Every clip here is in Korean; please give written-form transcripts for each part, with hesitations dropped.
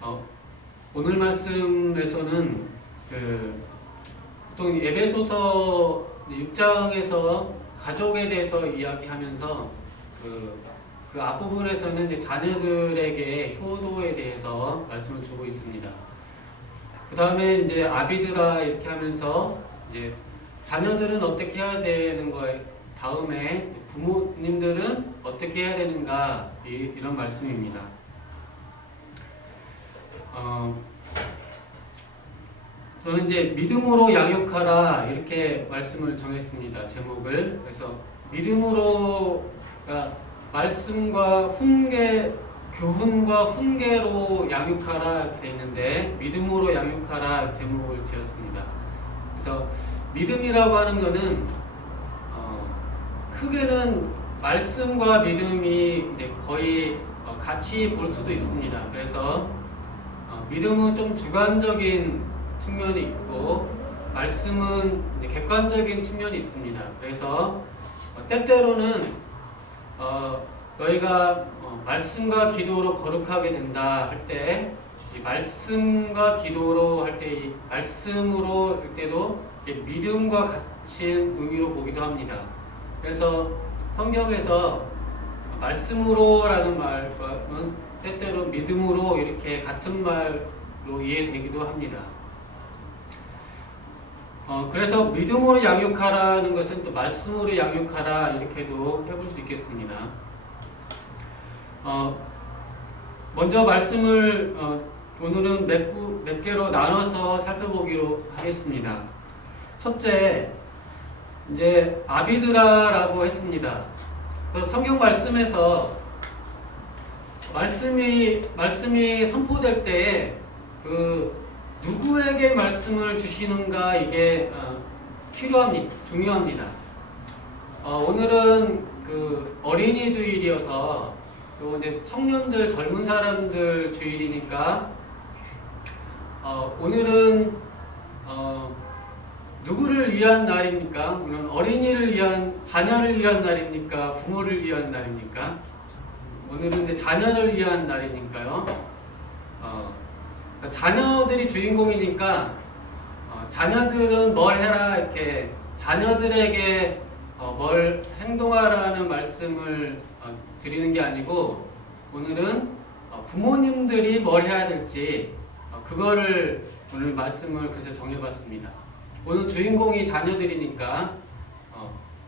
어, 오늘 말씀에서는 보통 에베소서 6장에서 가족에 대해서 이야기하면서 그 앞부분에서는 이제 자녀들에게 효도에 대해서 말씀을 주고 있습니다. 그 다음에 이제 아비드라 이렇게 하면서 이제 자녀들은 어떻게 해야 되는 거에 다음에 부모님들은 어떻게 해야 되는가 이런 말씀입니다. 저는 이제 믿음으로 양육하라 이렇게 말씀을 정했습니다. 제목을. 그래서 믿음으로 말씀과 교훈과 훈계로 양육하라 이렇게 돼 있는데 믿음으로 양육하라 제목을 지었습니다. 그래서 믿음이라고 하는 것은 크게는 말씀과 믿음이 거의 같이 볼 수도 있습니다. 그래서 믿음은 좀 주관적인 측면이 있고 말씀은 객관적인 측면이 있습니다. 그래서 때때로는 너희가 말씀과 기도로 거룩하게 된다 할 때 말씀과 기도로 할 때 이 말씀으로 할 때도 믿음과 같은 의미로 보기도 합니다. 그래서 성경에서 말씀으로라는 말과는 때때로 믿음으로 이렇게 같은 말로 이해되기도 합니다. 그래서 믿음으로 양육하라는 것은 또 말씀으로 양육하라 이렇게도 해볼 수 있겠습니다. 먼저 말씀을 오늘은 몇 개로 나눠서 살펴보기로 하겠습니다. 첫째, 이제 아비드라라고 했습니다. 그래서 성경 말씀에서 말씀이 선포될 때에 누구에게 말씀을 주시는가 이게 중요합니다. 오늘은 어린이 주일이어서 또 이제 청년들, 젊은 사람들 주일이니까 오늘은 누구를 위한 날입니까? 오늘 어린이를 위한, 자녀를 위한 날입니까? 부모를 위한 날입니까? 오늘은 이제 자녀를 위한 날이니까요. 자녀들이 주인공이니까 자녀들은 뭘 해라 이렇게 자녀들에게 뭘 행동하라는 말씀을 드리는 게 아니고 오늘은 부모님들이 뭘 해야 될지 그거를 오늘 말씀을 그래서 정해봤습니다. 오늘 주인공이 자녀들이니까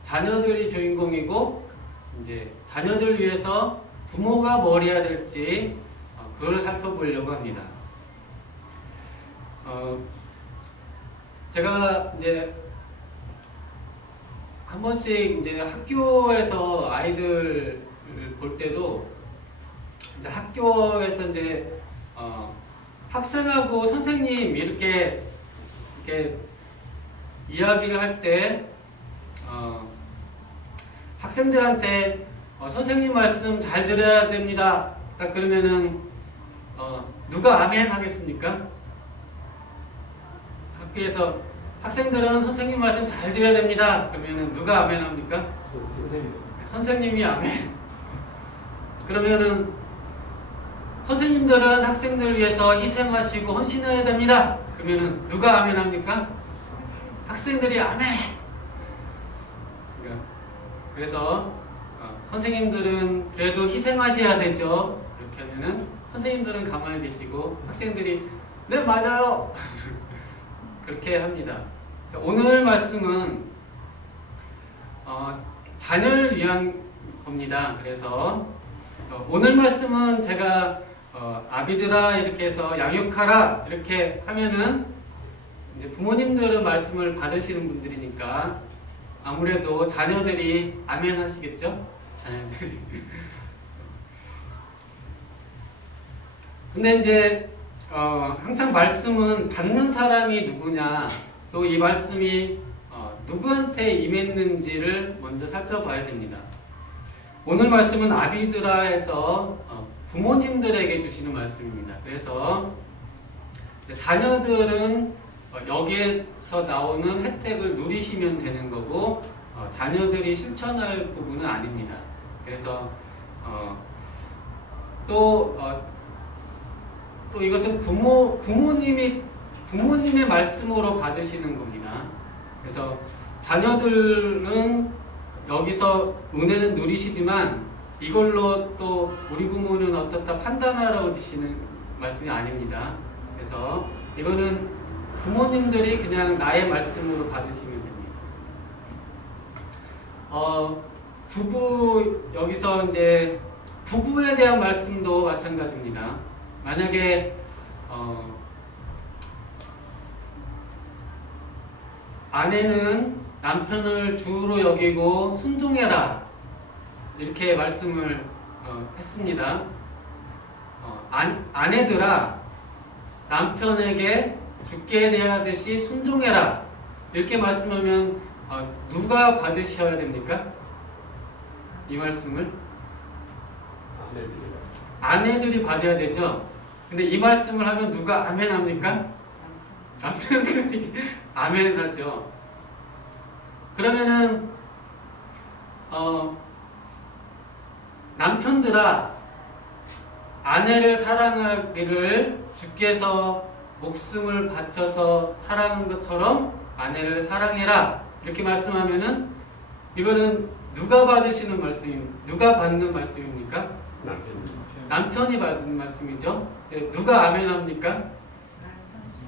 자녀들이 주인공이고 이제 자녀들 위해서 부모가 뭘 해야 될지 그걸 살펴보려고 합니다. 제가 이제 한 번씩 이제 학교에서 아이들을 볼 때도 이제 학교에서 이제 학생하고 선생님 이렇게 이야기를 할 때 학생들한테 선생님 말씀 잘 들어야 됩니다. 딱 그러면은 누가 아멘 하겠습니까? 학교에서 학생들은 선생님 말씀 잘 들어야 됩니다. 그러면은 누가 아멘 합니까? 선생님이 아멘. 그러면은 선생님들은 학생들을 위해서 희생하시고 헌신해야 됩니다. 그러면은 누가 아멘 합니까? 학생들이 아멘. 그래서 선생님들은 그래도 희생하셔야 되죠. 이렇게 하면은 선생님들은 가만히 계시고 학생들이 네 맞아요. 그렇게 합니다. 오늘 말씀은 자녀를 위한 겁니다. 그래서 오늘 말씀은 제가 아비드라 이렇게 해서 양육하라 이렇게 하면은 이제 부모님들은 말씀을 받으시는 분들이니까 아무래도 자녀들이 아멘 하시겠죠? 자녀들이. 근데 이제 항상 말씀은 받는 사람이 누구냐, 또 이 말씀이 누구한테 임했는지를 먼저 살펴봐야 됩니다. 오늘 말씀은 아비드라에서 부모님들에게 주시는 말씀입니다. 그래서 자녀들은 여기에서 나오는 혜택을 누리시면 되는 거고 자녀들이 실천할 부분은 아닙니다. 그래서 또 또 이것은 부모님의 말씀으로 받으시는 겁니다. 그래서 자녀들은 여기서 은혜는 누리시지만 이걸로 또 우리 부모는 어떻다 판단하라고 주시는 말씀이 아닙니다. 그래서 이거는 부모님들이 그냥 나의 말씀으로 받으시면 됩니다. 여기서 이제 부부에 대한 말씀도 마찬가지입니다. 만약에 아내는 남편을 주로 여기고 순종해라 이렇게 말씀을 했습니다. 아내들아 남편에게 죽게 대하듯이 순종해라 이렇게 말씀하면 누가 받으셔야 됩니까? 이 말씀을 아내들이 받아야 되죠. 근데 이 말씀을 하면 누가 아멘 합니까? 남편들이 아멘 하죠. 그러면은 남편들아 아내를 사랑하기를 주께서 목숨을 바쳐서 사랑한 것처럼 아내를 사랑해라 이렇게 말씀하면은 이거는 누가 받으시는 누가 받는 말씀입니까? 남편이 받은 말씀이죠. 네, 누가 아멘 합니까?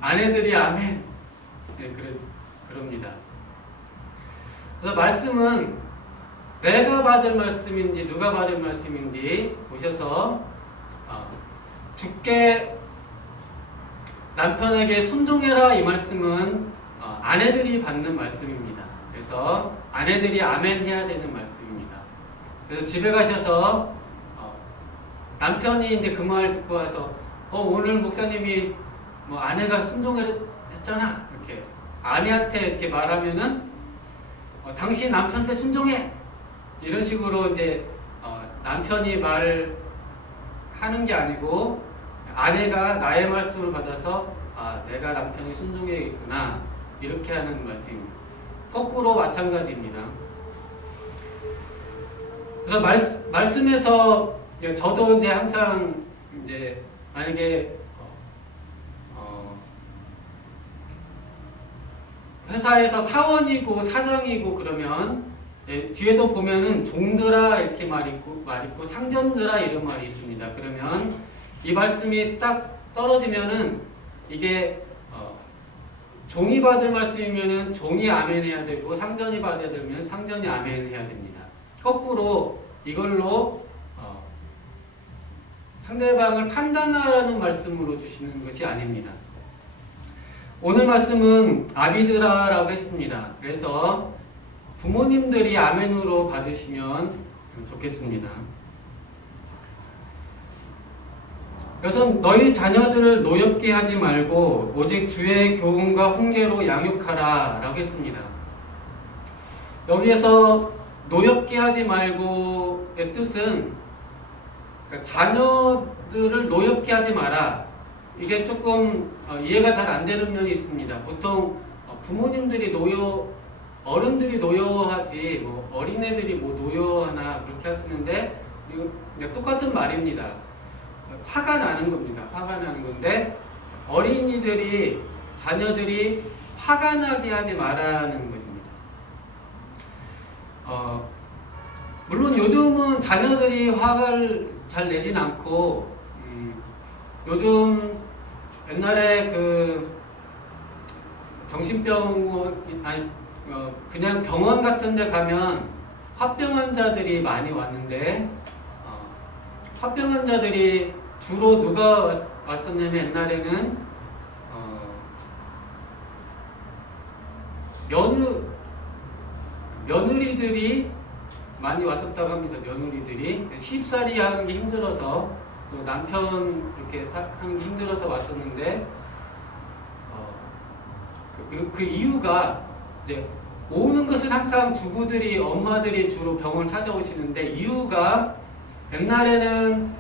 아내들이 아멘. 네, 그럽니다. 그래서 말씀은 내가 받을 말씀인지 누가 받을 말씀인지 보셔서 주께 남편에게 순종해라 이 말씀은 아내들이 받는 말씀입니다. 그래서 아내들이 아멘 해야 되는 말씀입니다. 그래서 집에 가셔서 남편이 이제 그 말을 듣고 와서 오늘 목사님이 뭐 아내가 순종했잖아 이렇게 아내한테 이렇게 말하면은 당신 남편한테 순종해 이런 식으로 이제 남편이 말을 하는 게 아니고 아내가 나의 말씀을 받아서 내가 남편이 순종해야겠구나 이렇게 하는 말씀입니다. 거꾸로 마찬가지입니다. 그래서 말씀에서 저도 이제 항상 이제 만약에 회사에서 사원이고 사장이고 그러면 뒤에도 보면은 종들아 이렇게 말 있고 상전들아 이런 말이 있습니다. 그러면 이 말씀이 딱 떨어지면은 이게 종이 받을 말씀이면은 종이 아멘 해야 되고 상전이 받아야 되면 상전이 아멘 해야 됩니다. 거꾸로 이걸로 상대방을 판단하라는 말씀으로 주시는 것이 아닙니다. 오늘 말씀은 아비드라라고 했습니다. 그래서 부모님들이 아멘으로 받으시면 좋겠습니다. 그래서 너희 자녀들을 노엽게 하지 말고 오직 주의 교훈과 훈계로 양육하라 라고 했습니다. 여기에서 노엽게 하지 말고의 뜻은 그러니까 자녀들을 노엽게 하지 마라. 이게 조금 이해가 잘 안 되는 면이 있습니다. 보통 부모님들이 어른들이 노여하지 뭐 어린애들이 뭐 노여하나 그렇게 하시는데 이거 그냥 똑같은 말입니다. 화가 나는 겁니다. 화가 나는 건데 자녀들이 화가 나게 하지 말라는 것입니다. 물론 요즘은 자녀들이 화를 잘 내진 않고 요즘 옛날에 그 정신병원 그냥 병원 같은 데 가면 화병 환자들이 많이 왔는데 화병 환자들이 주로 누가 왔었냐면 옛날에는 며느리들이 많이 왔었다고 합니다. 며느리들이 시집살이 하는 게 힘들어서 남편 이렇게 하는 게 힘들어서 왔었는데 그 이유가 이제 오는 것은 항상 주부들이 엄마들이 주로 병을 찾아오시는데 이유가 옛날에는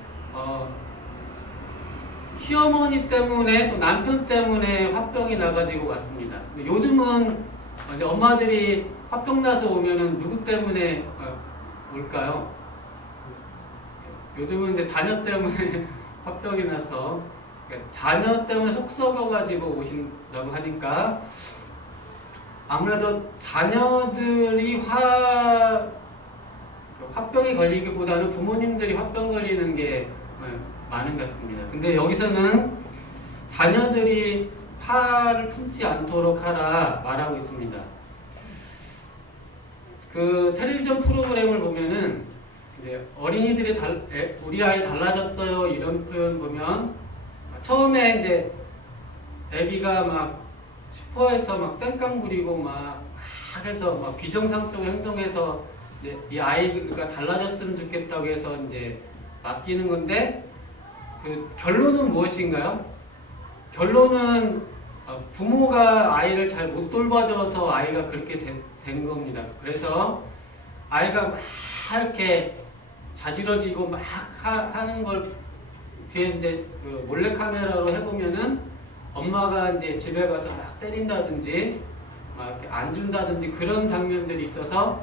시어머니 때문에 또 남편 때문에 화병이 나가지고 왔습니다. 근데 요즘은 이제 엄마들이 화병 나서 오면은 누구 때문에 올까요? 요즘은 이제 자녀 때문에 화병이 나서 그러니까 자녀 때문에 속 썩어가지고 오신다고 하니까 아무래도 자녀들이 화병이 걸리기보다는 부모님들이 화병 걸리는 게 많은 것 같습니다. 근데 여기서는 자녀들이 화를 품지 않도록 하라 말하고 있습니다. 그 텔레비전 프로그램을 보면은 이제 어린이들이 우리 아이 달라졌어요 이런 표현 보면 처음에 이제 애기가 막 슈퍼에서 막 땡깡 부리고 막 해서 막 비정상적으로 행동해서 이제 이 아이가 달라졌으면 좋겠다고 해서 이제 맡기는 건데 그 결론은 무엇인가요? 결론은 부모가 아이를 잘 못 돌봐줘서 아이가 그렇게 된 겁니다. 그래서 아이가 막 이렇게 자지러지고 막 하는 걸 뒤에 이제 그 몰래카메라로 해보면은 엄마가 이제 집에 가서 막 때린다든지 막 이렇게 안 준다든지 그런 장면들이 있어서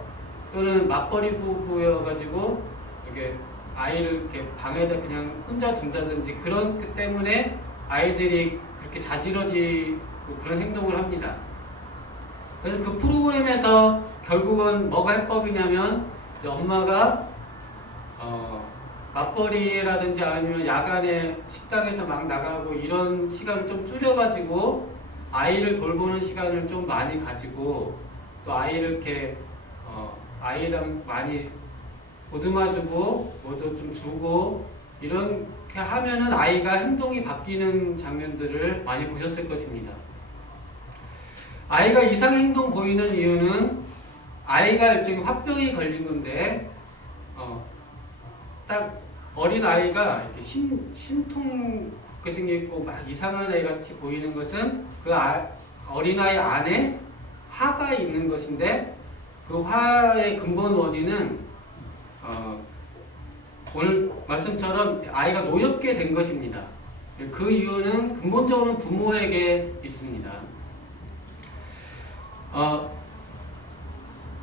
또는 맞벌이 부부여가지고 이렇게 아이를 이렇게 방에서 그냥 혼자 둔다든지 그런 것 때문에 아이들이 그렇게 자지러지고 그런 행동을 합니다. 그래서 그 프로그램에서 결국은 뭐가 해법이냐면 엄마가 맞벌이라든지 아니면 야간에 식당에서 막 나가고 이런 시간을 좀 줄여가지고 아이를 돌보는 시간을 좀 많이 가지고 또 아이를 이렇게 아이랑 많이 보듬어주고 뭐도 좀 주고 이렇게 하면은 아이가 행동이 바뀌는 장면들을 많이 보셨을 것입니다. 아이가 이상 행동 보이는 이유는 아이가 일종의 화병이 걸린 건데 딱 어린 아이가 이렇게 심통 굳게 생겼고 막 이상한 애 같이 보이는 것은 그 어린 아이 안에 화가 있는 것인데 그 화의 근본 원인은 오늘 말씀처럼 아이가 노엽게 된 것입니다. 그 이유는 근본적으로 부모에게 있습니다.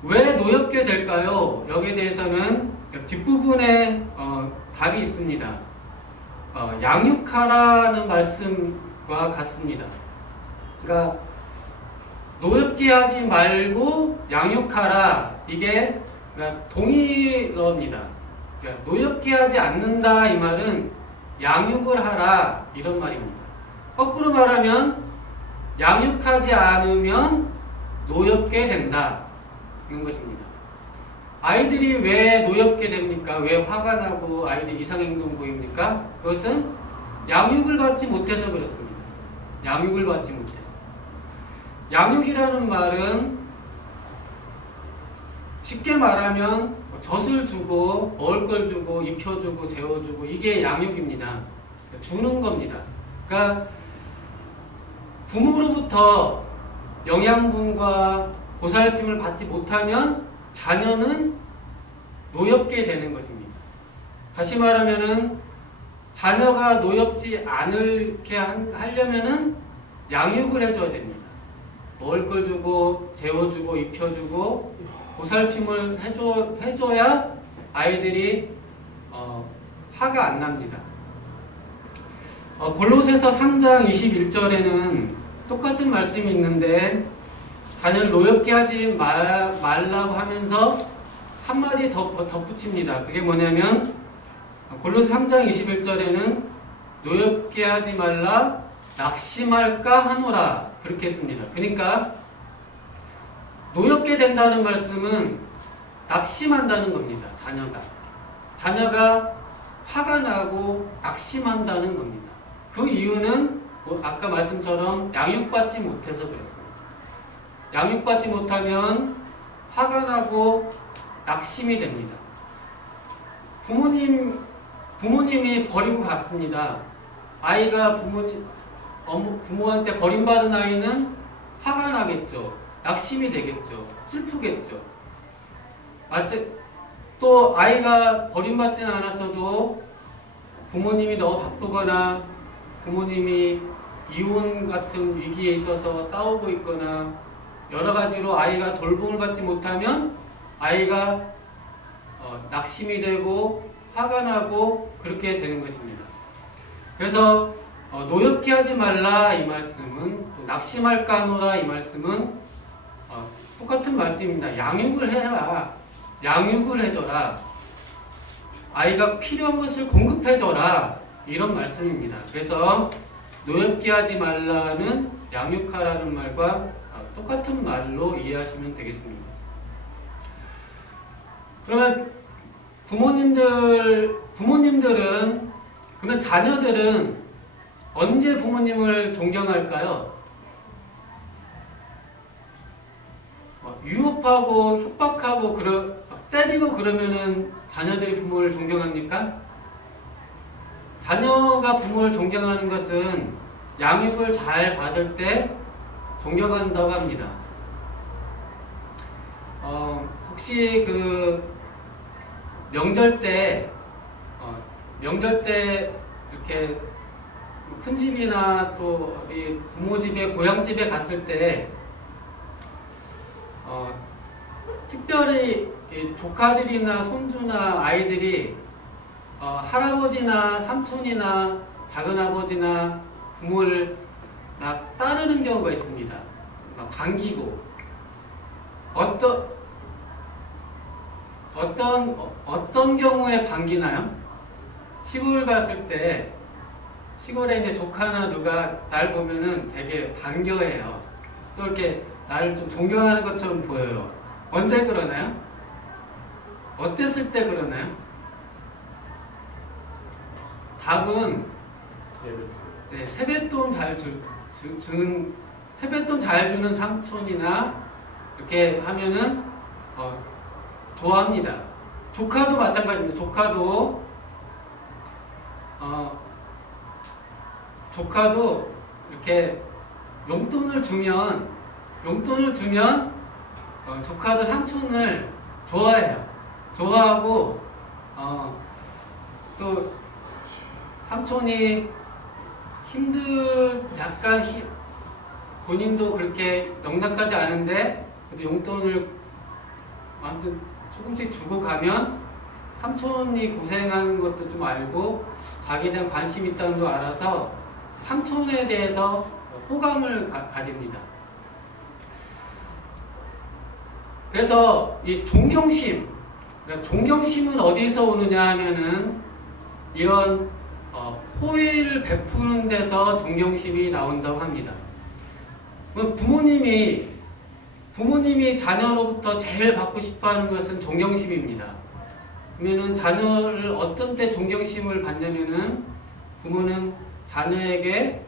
왜 노엽게 될까요? 여기에 대해서는 뒷부분에 답이 있습니다. 양육하라는 말씀과 같습니다. 그러니까 노엽게 하지 말고 양육하라 이게 동일어입니다. 그러니까 노엽게 하지 않는다 이 말은 양육을 하라 이런 말입니다. 거꾸로 말하면 양육하지 않으면 노엽게 된다 이런 것입니다. 아이들이 왜 노엽게 됩니까? 왜 화가 나고 아이들이 이상행동 보입니까? 그것은 양육을 받지 못해서 그렇습니다. 양육을 받지 못해서. 양육이라는 말은 쉽게 말하면 젖을 주고 먹을 걸 주고 입혀주고 재워주고 이게 양육입니다. 주는 겁니다. 그러니까 부모로부터 영양분과 보살핌을 받지 못하면 자녀는 노엽게 되는 것입니다. 다시 말하면은 자녀가 노엽지 않게 하려면은 양육을 해줘야 됩니다. 먹을 걸 주고 재워주고 입혀주고 보살핌을 해줘야 아이들이 화가 안 납니다. 골로새서 3장 21절에는 똑같은 말씀이 있는데 자녀를 노엽게 하지 말라고 하면서 한마디 덧붙입니다. 그게 뭐냐면 골로새 3장 21절에는 노엽게 하지 말라 낙심할까 하노라 그렇게 했습니다. 그러니까 노엽게 된다는 말씀은 낙심한다는 겁니다. 자녀가 화가 나고 낙심한다는 겁니다. 그 이유는 아까 말씀처럼 양육받지 못해서 그렇습니다. 양육받지 못하면 화가 나고 낙심이 됩니다. 부모님이 버리고 갔습니다. 아이가 부모한테 버림받은 아이는 화가 나겠죠. 낙심이 되겠죠. 슬프겠죠. 또 아이가 버림받지는 않았어도 부모님이 너무 바쁘거나 부모님이 이혼 같은 위기에 있어서 싸우고 있거나 여러 가지로 아이가 돌봄을 받지 못하면 아이가 낙심이 되고 화가 나고 그렇게 되는 것입니다. 그래서 노엽게 하지 말라 이 말씀은, 또 낙심할까노라 이 말씀은 똑같은 말씀입니다. 양육을 해라. 양육을 해줘라. 아이가 필요한 것을 공급해줘라. 이런 말씀입니다. 그래서 노엽게 하지 말라는 양육하라는 말과 똑같은 말로 이해하시면 되겠습니다. 그러면 부모님들은 그러면 자녀들은 언제 부모님을 존경할까요? 유혹하고 협박하고 때리고 그러면은 자녀들이 부모를 존경합니까? 자녀가 부모를 존경하는 것은 양육을 잘 받을 때 존경한다고 합니다. 혹시 그 명절 때 이렇게 큰 집이나 또 어디 부모 집에 고향 집에 갔을 때 특별히 이 조카들이나 손주나 아이들이 할아버지나 삼촌이나 작은아버지나 부모를 막 따르는 경우가 있습니다. 막 반기고 어떤 경우에 반기나요? 시골 갔을 때 시골에 이제 조카나 누가 날 보면은 되게 반겨해요. 또 이렇게 나를 좀 존경하는 것처럼 보여요. 언제 그러나요? 어땠을 때 그러나요? 답은 네, 세뱃돈 잘 주는 삼촌이나 이렇게 하면은 좋아합니다. 조카도 마찬가지입니다. 조카도 이렇게 용돈을 주면 조카도 삼촌을 좋아해요. 좋아하고 또 삼촌이 본인도 그렇게 넉넉하지 않은데 용돈을 아무튼 조금씩 주고 가면 삼촌이 고생하는 것도 좀 알고 자기에 대한 관심이 있다는 걸 알아서 삼촌에 대해서 호감을 가집니다. 그래서 이 존경심은 어디서 오느냐 하면은 이런 호의를 베푸는 데서 존경심이 나온다고 합니다. 부모님이 자녀로부터 제일 받고 싶어 하는 것은 존경심입니다. 그러면은 자녀를 어떤 때 존경심을 받냐면은 부모는 자녀에게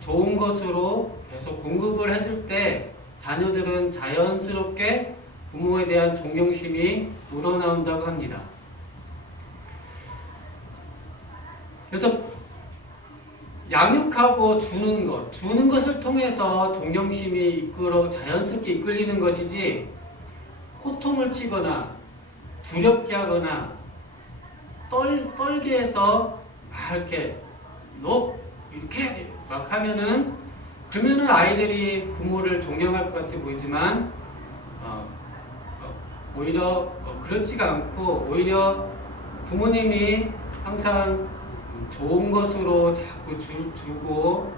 좋은 것으로 계속 공급을 해줄 때 자녀들은 자연스럽게 부모에 대한 존경심이 우러나온다고 합니다. 그래서 양육하고 주는 것을 통해서 존경심이 자연스럽게 이끌리는 것이지, 호통을 치거나 두렵게 하거나 떨게 해서 이렇게 너 이렇게 해야지 막 하면은, 그러면은 아이들이 부모를 존경할 것 같이 보이지만 오히려 그렇지가 않고, 오히려 부모님이 항상 좋은 것으로 자꾸 주고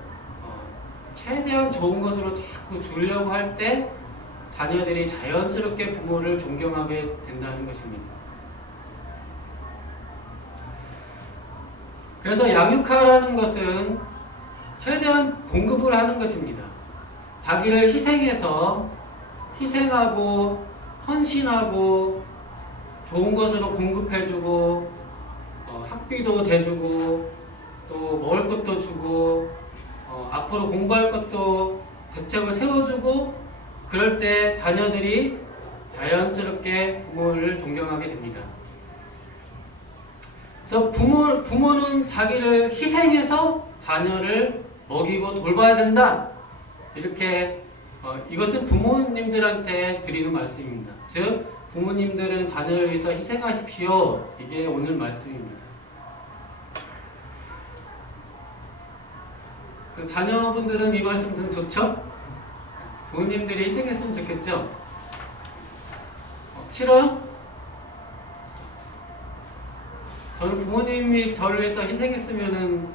최대한 좋은 것으로 자꾸 주려고 할 때 자녀들이 자연스럽게 부모를 존경하게 된다는 것입니다. 그래서 양육하라는 것은 최대한 공급을 하는 것입니다. 자기를 희생하고 헌신하고 좋은 것으로 공급해주고 학비도 대주고 또 먹을 것도 주고 앞으로 공부할 것도 대책을 세워주고, 그럴 때 자녀들이 자연스럽게 부모를 존경하게 됩니다. 그래서 부모는 자기를 희생해서 자녀를 먹이고 돌봐야 된다. 이렇게 이것은 부모님들한테 드리는 말씀입니다. 즉 부모님들은 자녀를 위해서 희생하십시오. 이게 오늘 말씀입니다. 자녀분들은 이 말씀 들으면 좋죠? 부모님들이 희생했으면 좋겠죠? 싫어요? 저는 부모님이 저를 위해서 희생했으면은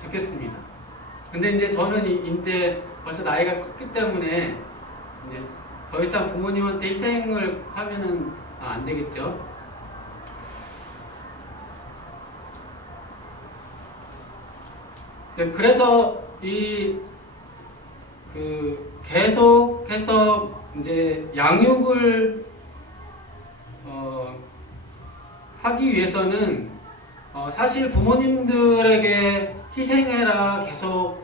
듣겠습니다. 근데 이제 저는 이제 벌써 나이가 컸기 때문에 이제 더 이상 부모님한테 희생을 하면은 안 되겠죠. 그래서 계속해서 이제 양육을 하기 위해서는 사실 부모님들에게 희생해라, 계속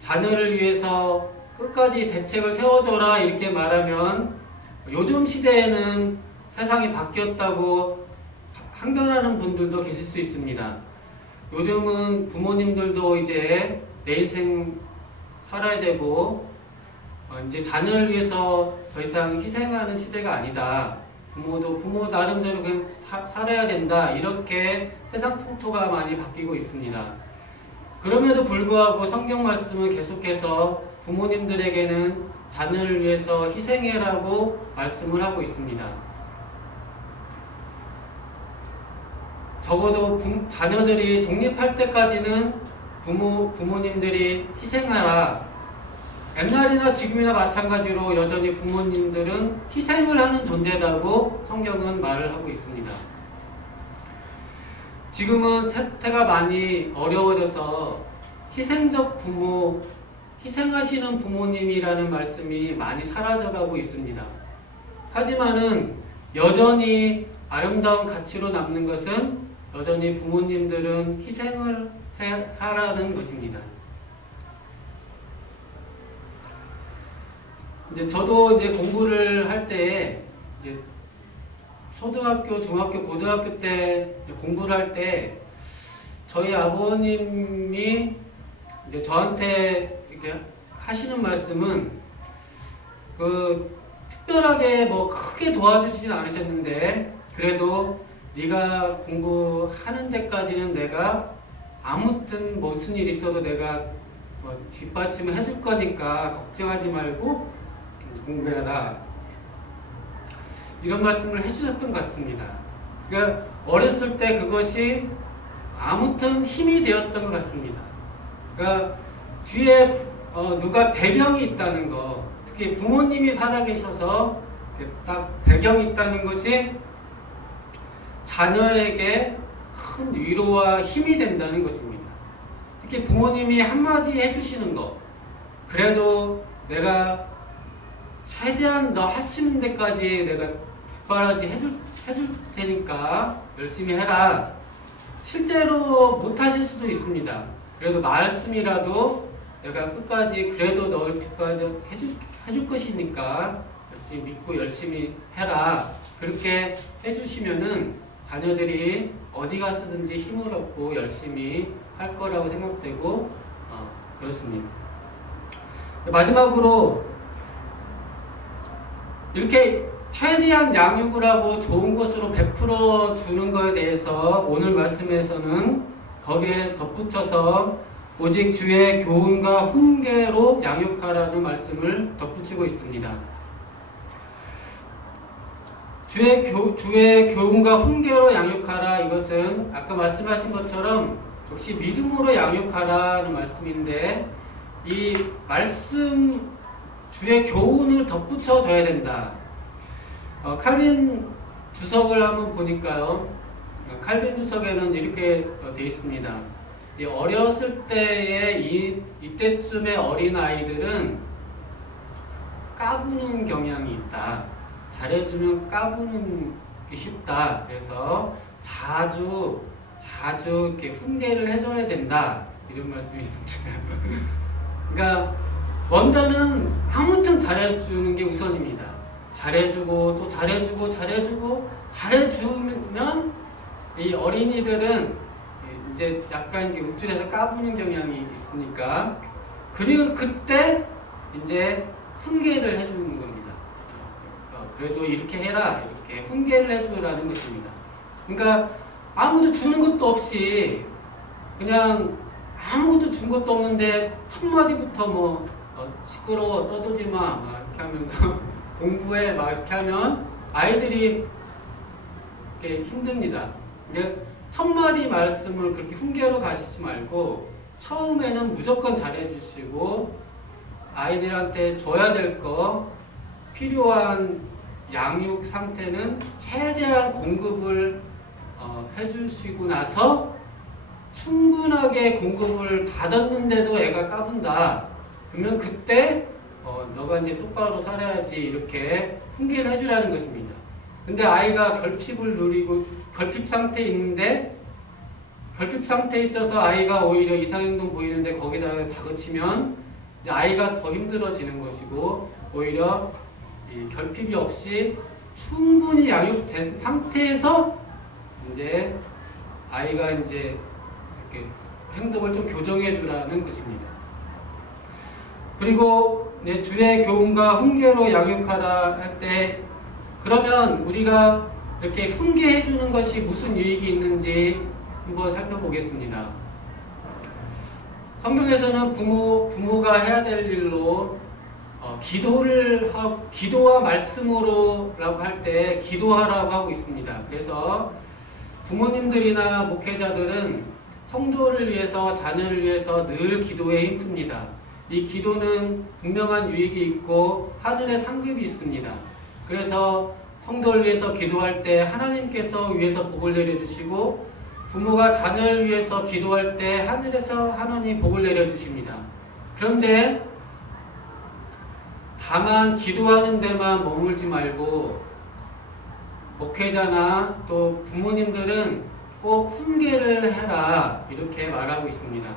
자녀를 위해서 끝까지 대책을 세워줘라 이렇게 말하면 요즘 시대에는 세상이 바뀌었다고 항변하는 분들도 계실 수 있습니다. 요즘은 부모님들도 이제 내 인생 살아야 되고 이제 자녀를 위해서 더 이상 희생하는 시대가 아니다. 부모도 부모 나름대로 그냥 살아야 된다. 이렇게 세상 풍토가 많이 바뀌고 있습니다. 그럼에도 불구하고 성경 말씀은 계속해서 부모님들에게는 자녀를 위해서 희생해라고 말씀을 하고 있습니다. 적어도 자녀들이 독립할 때까지는 부모님들이 희생하라. 옛날이나 지금이나 마찬가지로 여전히 부모님들은 희생을 하는 존재라고 성경은 말을 하고 있습니다. 지금은 세태가 많이 어려워져서 희생적 부모, 희생하시는 부모님이라는 말씀이 많이 사라져가고 있습니다. 하지만은 여전히 아름다운 가치로 남는 것은 여전히 부모님들은 희생을 하라는 것입니다. 이제 저도 이제 공부를 할 때 이제 초등학교, 중학교, 고등학교 때 공부를 할 때 저희 아버님이 이제 저한테 이렇게 하시는 말씀은 특별하게 뭐 크게 도와주지는 않으셨는데 그래도 네가 공부하는 데까지는 내가 아무튼 무슨 일 있어도 내가 뒷받침을 해줄 거니까 걱정하지 말고 공부해라. 이런 말씀을 해주셨던 것 같습니다. 그러니까 어렸을 때 그것이 아무튼 힘이 되었던 것 같습니다. 그러니까 뒤에 누가 배경이 있다는 거, 특히 부모님이 살아계셔서 딱 배경이 있다는 것이 자녀에게 큰 위로와 힘이 된다는 것입니다. 특히 부모님이 한마디 해주시는 거, 그래도 내가 최대한 너 할 수 있는 데까지 내가 뒷바라지 해줄 테니까 열심히 해라. 실제로 못하실 수도 있습니다. 그래도 말씀이라도 내가 끝까지 그래도 널 뒷바라지 해줄 것이니까 열심히 믿고 열심히 해라. 그렇게 해주시면은 자녀들이 어디 가서든지 힘을 얻고 열심히 할 거라고 생각되고 그렇습니다. 마지막으로 이렇게 최대한 양육을 하고 좋은 것으로 베풀어 주는 것에 대해서 오늘 말씀에서는 거기에 덧붙여서 오직 주의 교훈과 훈계로 양육하라는 말씀을 덧붙이고 있습니다. 주의 교훈과 훈계로 양육하라. 이것은 아까 말씀하신 것처럼 역시 믿음으로 양육하라는 말씀인데 이 말씀 주의 교훈을 덧붙여 줘야 된다. 칼빈 주석을 한번 보니까요. 칼빈 주석에는 이렇게 되어 있습니다. 어렸을 때의 이때쯤의 어린 아이들은 까부는 경향이 있다. 잘해주면 까부는 게 쉽다. 그래서 자주 이렇게 훈계를 해줘야 된다. 이런 말씀이 있습니다. 그러니까 먼저는 아무튼 잘해주는 게 우선입니다. 잘해주고 또 잘해주면 이 어린이들은 이제 약간 우쭐해서 까부는 경향이 있으니까 그리고 그때 이제 훈계를 해주는 겁니다. 그래도 이렇게 해라, 이렇게 훈계를 해주라는 것입니다. 그러니까 아무도 주는 것도 없이 그냥 아무것도 준 것도 없는데 첫 마디부터 시끄러워 떠들지 마 막 이렇게 하면서 공부해 막 이렇게 하면 아이들이 이렇게 힘듭니다. 첫 마디 말씀을 그렇게 훈계로 가시지 말고 처음에는 무조건 잘해주시고 아이들한테 줘야 될 거 필요한 양육 상태는 최대한 공급을 해주시고 나서 충분하게 공급을 받았는데도 애가 까분다. 그러면 그때 너가 이제 똑바로 살아야지 이렇게 훈계를 해주라는 것입니다. 근데 아이가 결핍을 누리고 결핍 상태에 있는데 결핍 상태에 있어서 아이가 오히려 이상행동 보이는데 거기다가 다그치면 아이가 더 힘들어지는 것이고 오히려 이 결핍이 없이 충분히 양육된 상태에서 이제 아이가 이제 이렇게 행동을 좀 교정해 주라는 것입니다. 그리고 주의 교훈과 훈계로 양육하라 할 때 그러면 우리가 이렇게 훈계해 주는 것이 무슨 유익이 있는지 한번 살펴보겠습니다. 성경에서는 부모가 해야 될 일로 기도와 말씀으로라고 할 때 기도하라고 하고 있습니다. 그래서 부모님들이나 목회자들은 성도를 위해서 자녀를 위해서 늘 기도에 힘씁니다. 이 기도는 분명한 유익이 있고 하늘의 상급이 있습니다. 그래서 성도를 위해서 기도할 때 하나님께서 위에서 복을 내려주시고 부모가 자녀를 위해서 기도할 때 하늘에서 하나님 복을 내려주십니다. 그런데 다만 기도하는 데만 머물지 말고 목회자나 또 부모님들은 꼭 훈계를 해라 이렇게 말하고 있습니다.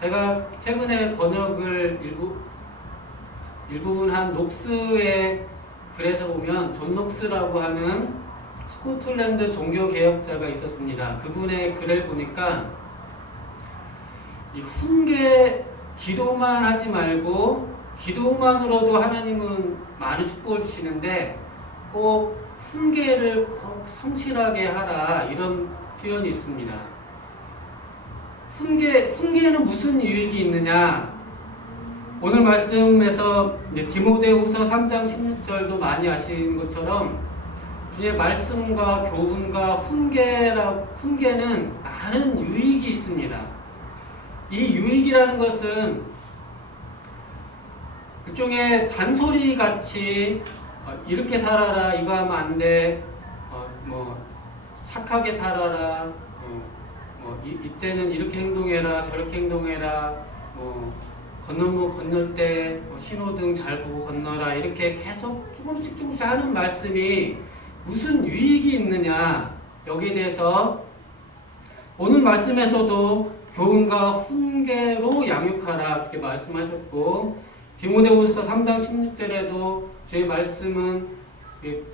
제가 최근에 번역을 일부분 한 녹스의 글에서 보면 존 녹스라고 하는 스코틀랜드 종교개혁자가 있었습니다. 그분의 글을 보니까 이 훈계 기도만 하지 말고 기도만으로도 하나님은 많은 축복을 주시는데 꼭 훈계를 꼭 성실하게 하라 이런 표현이 있습니다. 훈계는 무슨 유익이 있느냐? 오늘 말씀에서 디모데후서 3장 16절도 많이 아시는 것처럼 주의 말씀과 교훈과 훈계는 많은 유익이 있습니다. 이 유익이라는 것은 일종의 잔소리 같이 이렇게 살아라, 이거 하면 안 돼, 착하게 살아라, 이때는 이렇게 행동해라, 저렇게 행동해라, 건너물 건널 때 신호등 잘 보고 건너라 이렇게 계속 조금씩 하는 말씀이 무슨 유익이 있느냐 여기에 대해서 오늘 말씀에서도 교훈과 훈계로 양육하라 이렇게 말씀하셨고 디모데후서 3장 16절에도 저희 말씀은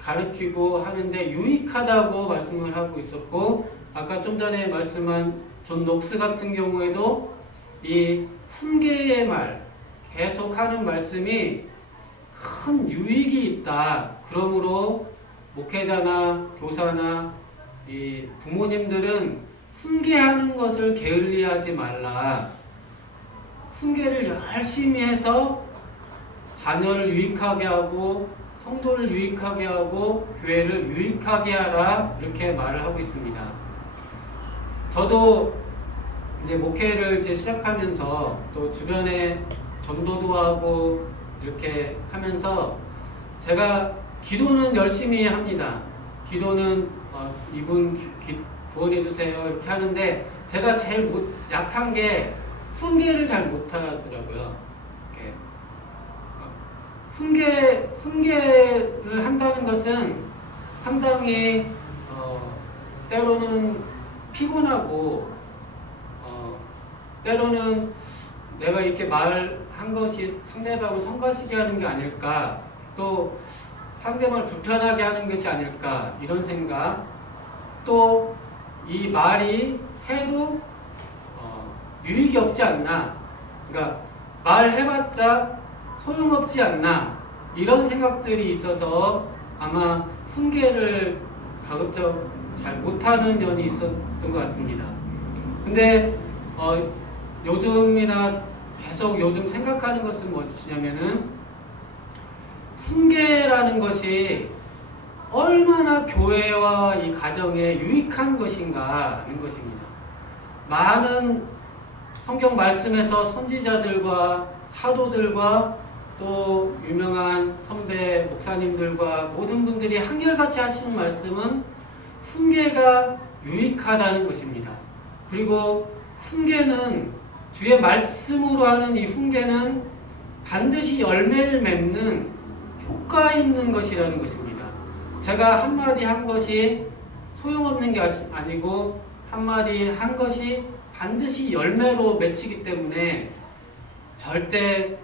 가르치고 하는데 유익하다고 말씀을 하고 있었고 아까 좀 전에 말씀한 존 녹스 같은 경우에도 이 훈계의 말 계속하는 말씀이 큰 유익이 있다. 그러므로 목회자나 교사나 이 부모님들은 훈계하는 것을 게을리하지 말라. 훈계를 열심히 해서 자녀를 유익하게 하고 성도를 유익하게 하고 교회를 유익하게 하라 이렇게 말을 하고 있습니다. 저도 이제 목회를 이제 시작하면서 또 주변에 전도도 하고 이렇게 하면서 제가 기도는 열심히 합니다. 기도는 이분 구원해 주세요 이렇게 하는데 제가 제일 약한 게 훈계를 잘 못하더라고요. 훈계를 한다는 것은 상당히 때로는 피곤하고 때로는 내가 이렇게 말한 것이 상대방을 성가시게 하는 게 아닐까, 또 상대방을 불편하게 하는 것이 아닐까 이런 생각, 또 이 말이 해도 유익이 없지 않나, 그러니까 말해봤자 소용없지 않나 이런 생각들이 있어서 아마 훈계를 가급적 잘 못하는 면이 있었던 것 같습니다. 근데 요즘이나 계속 요즘 생각하는 것은 무엇이냐면은 훈계라는 것이 얼마나 교회와 이 가정에 유익한 것인가 하는 것입니다. 많은 성경 말씀에서 선지자들과 사도들과 또 유명한 선배 목사님들과 모든 분들이 한결같이 하시는 말씀은 훈계가 유익하다는 것입니다. 그리고 훈계는 주의 말씀으로 하는 이 훈계는 반드시 열매를 맺는 효과 있는 것이라는 것입니다. 제가 한마디 한 것이 소용없는 게 아니고 한마디 한 것이 반드시 열매로 맺히기 때문에 절대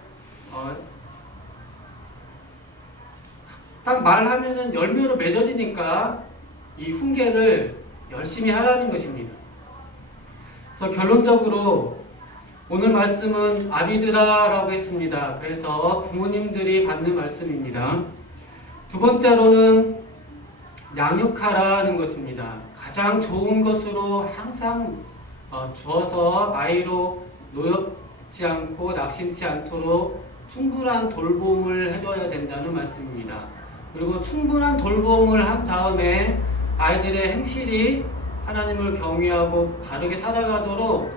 딱 말하면은 열매로 맺어지니까 이 훈계를 열심히 하라는 것입니다. 그래서 결론적으로 오늘 말씀은 아비드라라고 했습니다. 그래서 부모님들이 받는 말씀입니다. 두 번째로는 양육하라는 것입니다. 가장 좋은 것으로 항상 주어서 아이로 노엽지 않고 낙심치 않도록 충분한 돌봄을 해줘야 된다는 말씀입니다. 그리고 충분한 돌봄을 한 다음에 아이들의 행실이 하나님을 경외하고 바르게 살아가도록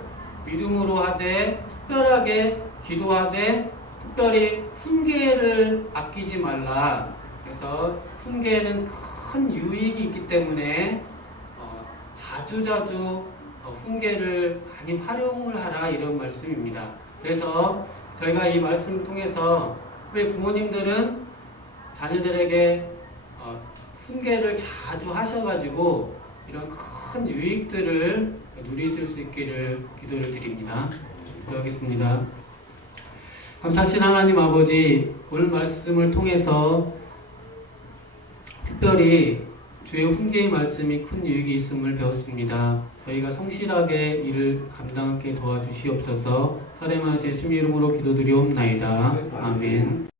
믿음으로 하되 특별하게 기도하되 특별히 훈계를 아끼지 말라. 그래서 훈계에는 큰 유익이 있기 때문에 자주자주 훈계를 많이 활용을 하라 이런 말씀입니다. 그래서 저희가 이 말씀을 통해서 우리 부모님들은 자녀들에게 훈계를 자주 하셔가지고 이런 큰 유익들을 누리실 수 있기를 기도를 드립니다. 기도하겠습니다. 감사하신 하나님 아버지, 오늘 말씀을 통해서 특별히 주의 훈계의 말씀이 큰 유익이 있음을 배웠습니다. 저희가 성실하게 이를 감당하게 도와주시옵소서. 사랑하신 예수님 이름으로 기도드리옵나이다. 아멘.